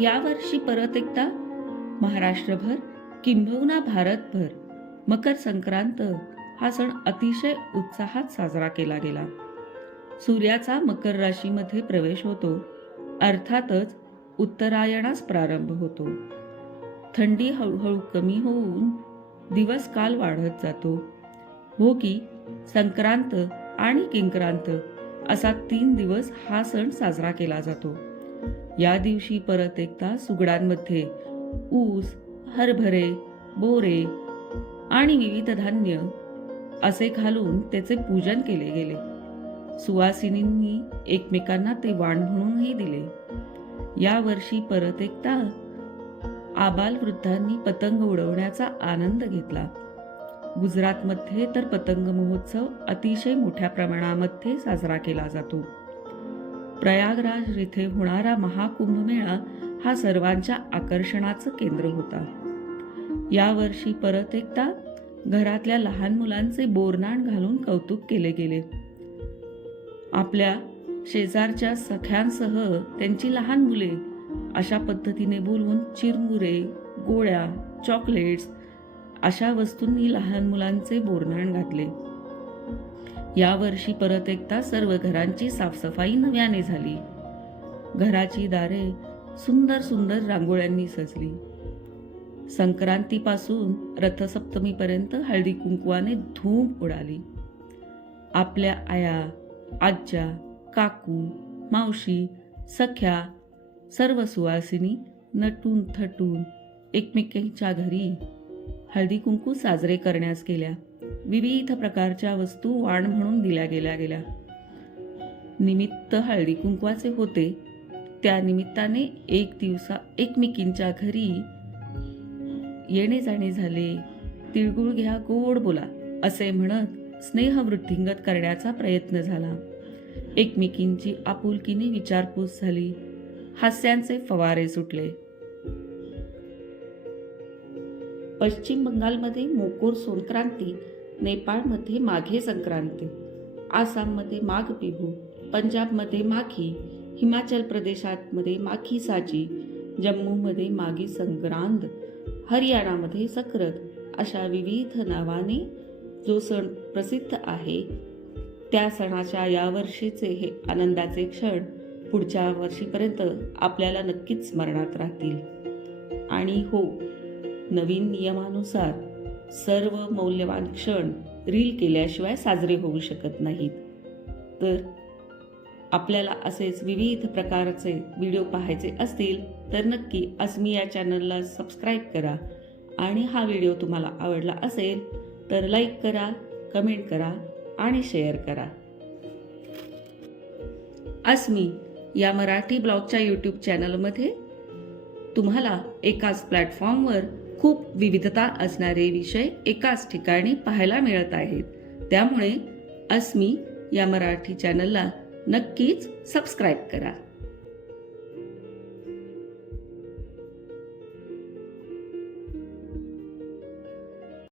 यावर्षी परत एकदा महाराष्ट्रभर किंबहुना भारतभर मकर संक्रांत हा सण अतिशय उत्साहात साजरा केला गेला. सूर्याचा मकर राशीमध्ये प्रवेश होतो. अर्थातच उत्तरायणास प्रारंभ होतो. थंडी हळूहळू कमी होऊन दिवस काल वाढत जातो. हो भोगी संक्रांत आणि किंक्रांत असा तीन दिवस हा सण साजरा केला जातो. या दिवशी परत एकदा सुगडांमध्ये ऊस हरभरे बोरे आणि विविध धान्य असे घालून त्याचे पूजन केले गेले. सुवासिनींनी एकमेकांना ते वाण म्हणूनही दिले. या वर्षी परत एकदा आबाल वृद्धांनी पतंग उडवण्याचा आनंद घेतला. गुजरातमध्ये तर पतंग महोत्सव अतिशय मोठ्या प्रमाणामध्ये साजरा केला जातो. प्रयागराज येथे होणारा महाकुंभमेळा हा सर्वांच्या आकर्षणाचं केंद्र होता. यावर्षी परत एकदा घरातल्या लहान मुलांचे बोरनाण घालून कौतुक केले गेले. आपल्या शेजारच्या सख्यांसह त्यांची लहान मुले अशा पद्धतीने बोलवून चिरमुरे गोळ्या चॉकलेट्स अशा वस्तूंनी लहान मुलांचे बोरनाण घातले. यावर्षी परत एकदा सर्व घरांची साफसफाई नव्याने झाली. घराची दारे सुंदर सुंदर रांगोळ्यांनी सजली. संक्रांतीपासून रथसप्तमीपर्यंत हळदी कुंकवाने धूम उडाली. आपल्या आया आज्या काकू मावशी सख्या सर्व सुवासिनी नटून थटून एकमेकींच्या घरी हळदी कुंकू साजरे करण्यास गेल्या. विविध प्रकारच्या वस्तू वाण म्हणून दिल्या गेल्या गेल्या. निमित्त हळदी कुंकवाचे होते. त्या निमित्ताने एक दिवसा एकमेकींच्या घरी येणे जाणे झाले. तिळगुळ घ्या गोड बोला असे म्हणत स्नेह वृद्धिंगत करण्याचा प्रयत्न झाला. एकमेकींची आपुलकीने विचारपूस झाली. हास्यांचे फवारे सुटले. पश्चिम बंगालमध्ये मोकोर संक्रांती नेपाळमध्ये माघे संक्रांती आसाममध्ये माघ बिहू पंजाबमध्ये माखी हिमाचल प्रदेशातमध्ये माखी साजी जम्मूमध्ये माघी संक्रांत हरियाणामध्ये सक्रत अशा विविध नावाने जो सण प्रसिद्ध आहे त्या सणाच्या यावर्षीचे हे आनंदाचे क्षण पुढच्या वर्षीपर्यंत आपल्याला नक्कीच स्मरणात राहतील. आणि हो नवीन नियमानुसार सर्व मौल्यवान क्षण रील केल्याशिवाय साजरे होऊ शकत नाहीत. तर आपल्याला असेच विविध प्रकारचे व्हिडिओ पाहायचे असतील तर नक्की अस्मी या चॅनलला सबस्क्राईब करा. आणि हा व्हिडिओ तुम्हाला आवडला असेल तर लाईक करा कमेंट करा आणि शेअर करा. अस्मी या मराठी ब्लॉगच्या यूट्यूब चॅनलमध्ये तुम्हाला एकाच प्लॅटफॉर्मवर खूप विविधता असणारे विषय एकाच ठिकाणी पाहायला मिळत आहेत. त्यामुळे अस्मी या मराठी चॅनलला नक्कीच सबस्क्राईब करा.